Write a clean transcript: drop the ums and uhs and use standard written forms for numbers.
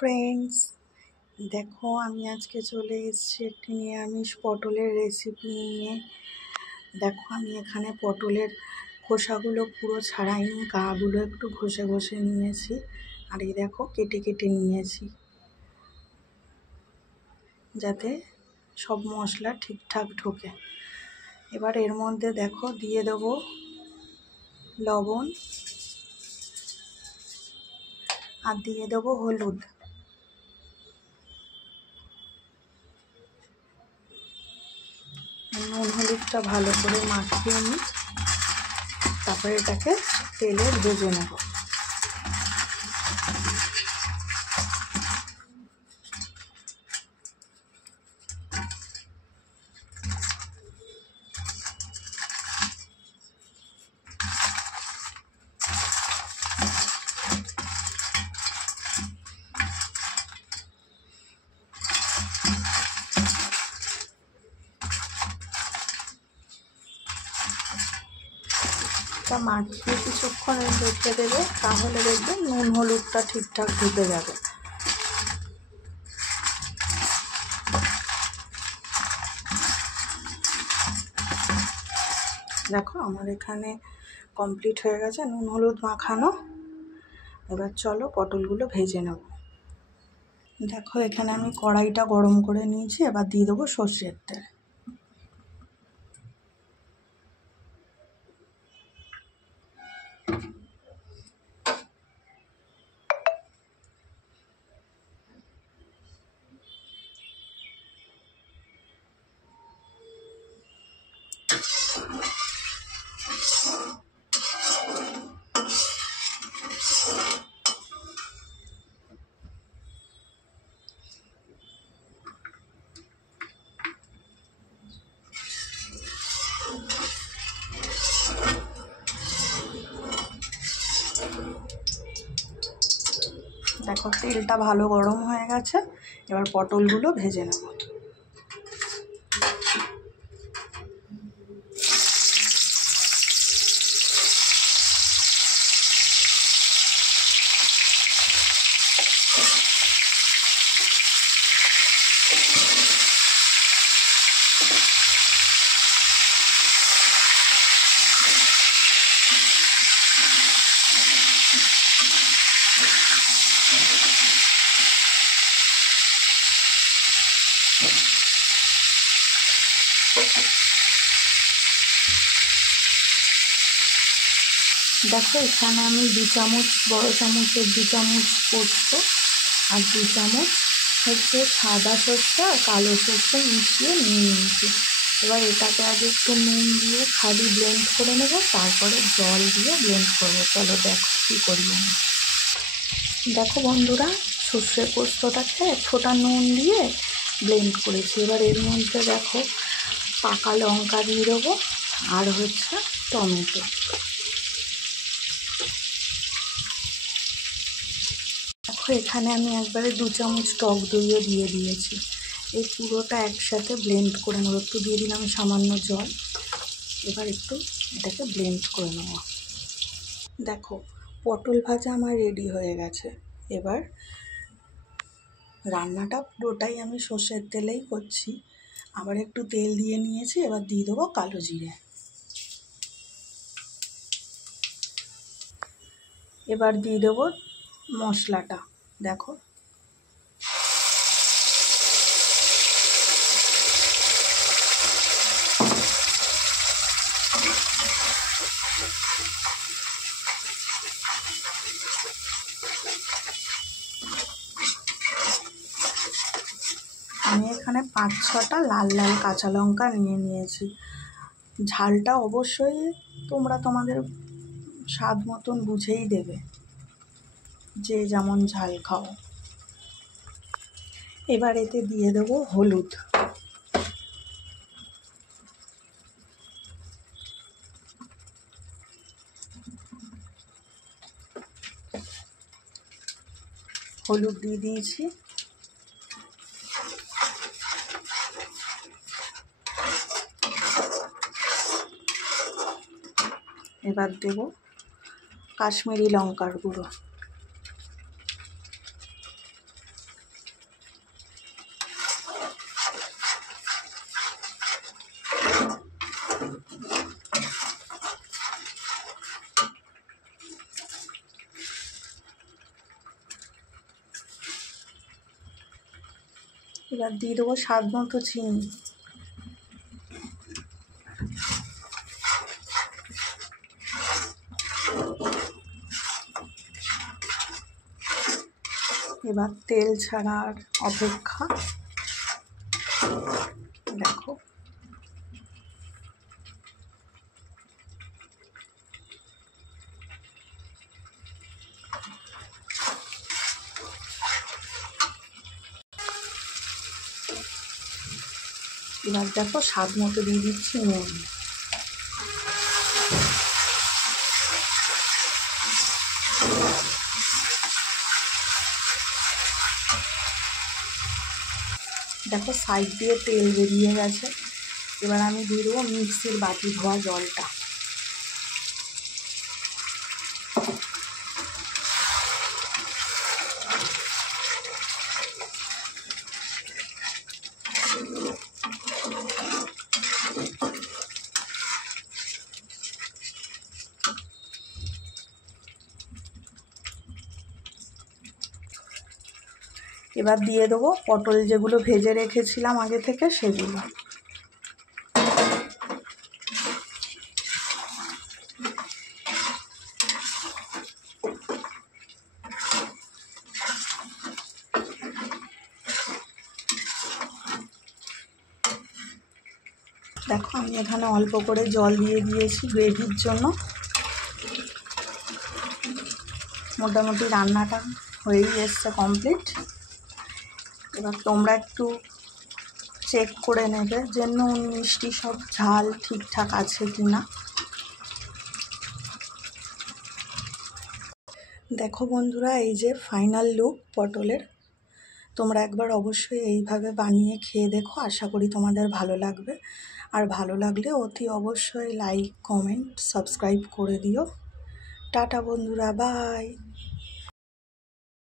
Friends, দেখো আমি আজকে চলে এসেছি একটি নিরামিষ পটলের রেসিপি নিয়ে। দেখো আমি এখানে পটলের খোসাগুলো পুরো ছাড়াইনি, গাগুলো একটু ঘষে ঘষে নিয়েছি। আর এই দেখো কেটে কেটে নিয়েছি যাতে সব মশলা ঠিকঠাক ঢোকে। এবার এর মধ্যে দেখো দিয়ে দেবো লবণ আর দিয়ে দেবো হলুদ। নুন হলুদটা ভালো করে মাখিয়ে নিই, তারপরে এটাকে তেলে ভেজে নেব। মাখিয়ে কিছুক্ষণ রেখে দেবে, তাহলে দেখবে নুন হলুদটা ঠিকঠাক ঢুকে যাবে। দেখো আমার এখানে কমপ্লিট হয়ে গেছে নুন হলুদ মাখানো। এবার চলো পটলগুলো ভেজে নেব। দেখো এখানে আমি কড়াইটা গরম করে নিয়েছি, এবার দিয়ে দেবো সর্ষের তেল। দেখো তেলটা ভালো গরম হয়ে গেছে, এবার পটলগুলো ভেজে নেব। দেখো এখানে আমি 2 চামচ, বড় চামচের 2 চামচ পোস্ত আর 2 চামচ হচ্ছে সাদা সর্ষে আর কালো সর্ষে মিশিয়ে নিয়ে নিয়েছি। এবার এটাকে আগে একটু নুন দিয়ে খালি ব্লেন্ড করে নেব, তারপরে জল দিয়ে ব্লেন্ড করবো। চলো দেখো কী করি আমি। দেখো বন্ধুরা, সর্ষে পোস্তটাকে এক ফোঁটা নুন দিয়ে ব্লেন্ড করেছি। এবার এর মধ্যে দেখো পাকা লঙ্কা দিয়ে দেবো আর হচ্ছে টমেটো। দেখো এখানে আমি একবারে 2 চামচ টক দইও দিয়ে দিয়েছি। এই পুরোটা একসাথে ব্লেন্ড করে নেবো। একটু দিয়ে দিলাম সামান্য জল। এবার একটু এটাকে ব্লেন্ড করে নেব। দেখো পটল ভাজা আমার রেডি হয়ে গেছে। এবার রান্নাটা পুরোটাই আমি সর্ষের তেলেই করছি। আবার একটু তেল দিয়ে নিয়েছি, এবার দিয়ে দেবো কালো জিরে। এবার দিয়ে দেবো মশলাটা। দেখো আমি এখানে 5-6টা লাল লাল কাঁচা লঙ্কা নিয়েছি। ঝালটা অবশ্যই তোমরা তোমাদের স্বাদ মতন বুঝেই দেবে, যে যেমন ঝাল খাও। এবার এতে দিয়ে দেবো হলুদ। হলুদ দিয়ে দিয়েছি। এবার দেব কাশ্মীরি লঙ্কার গুঁড়ো। এবার দিয়ে দেবো স্বাদ মতো চিনি। এবার তেল ছাড়ার অপেক্ষা। দেখো এবার দেখো স্বাদ মতো দিয়ে দিচ্ছি নুন। দেখো সাইড দিয়ে তেল বেরিয়ে গেছে। এবার আমি দিয়ে দেবো মিক্সির বাটি ধোয়া জলটা। এবার দিয়ে দেবো পটল যেগুলো ভেজে রেখেছিলাম আগে থেকে সেগুলো। দেখো আমি এখানে অল্প করে জল দিয়ে দিয়েছি গ্রেভির জন্য। মোটামুটি রান্নাটা হয়েই এসছে কমপ্লিট। এবার তোমরা একটু চেক করে নেবে যে নুন মিষ্টি সব ঝাল ঠিকঠাক আছে কি না। দেখো বন্ধুরা, এই যে ফাইনাল লুক পটলের। তোমরা একবার অবশ্যই এইভাবে বানিয়ে খেয়ে দেখো, আশা করি তোমাদের ভালো লাগবে। আর ভালো লাগলে অতি অবশ্যই লাইক কমেন্ট সাবস্ক্রাইব করে দিও। টাটা বন্ধুরা, বাই।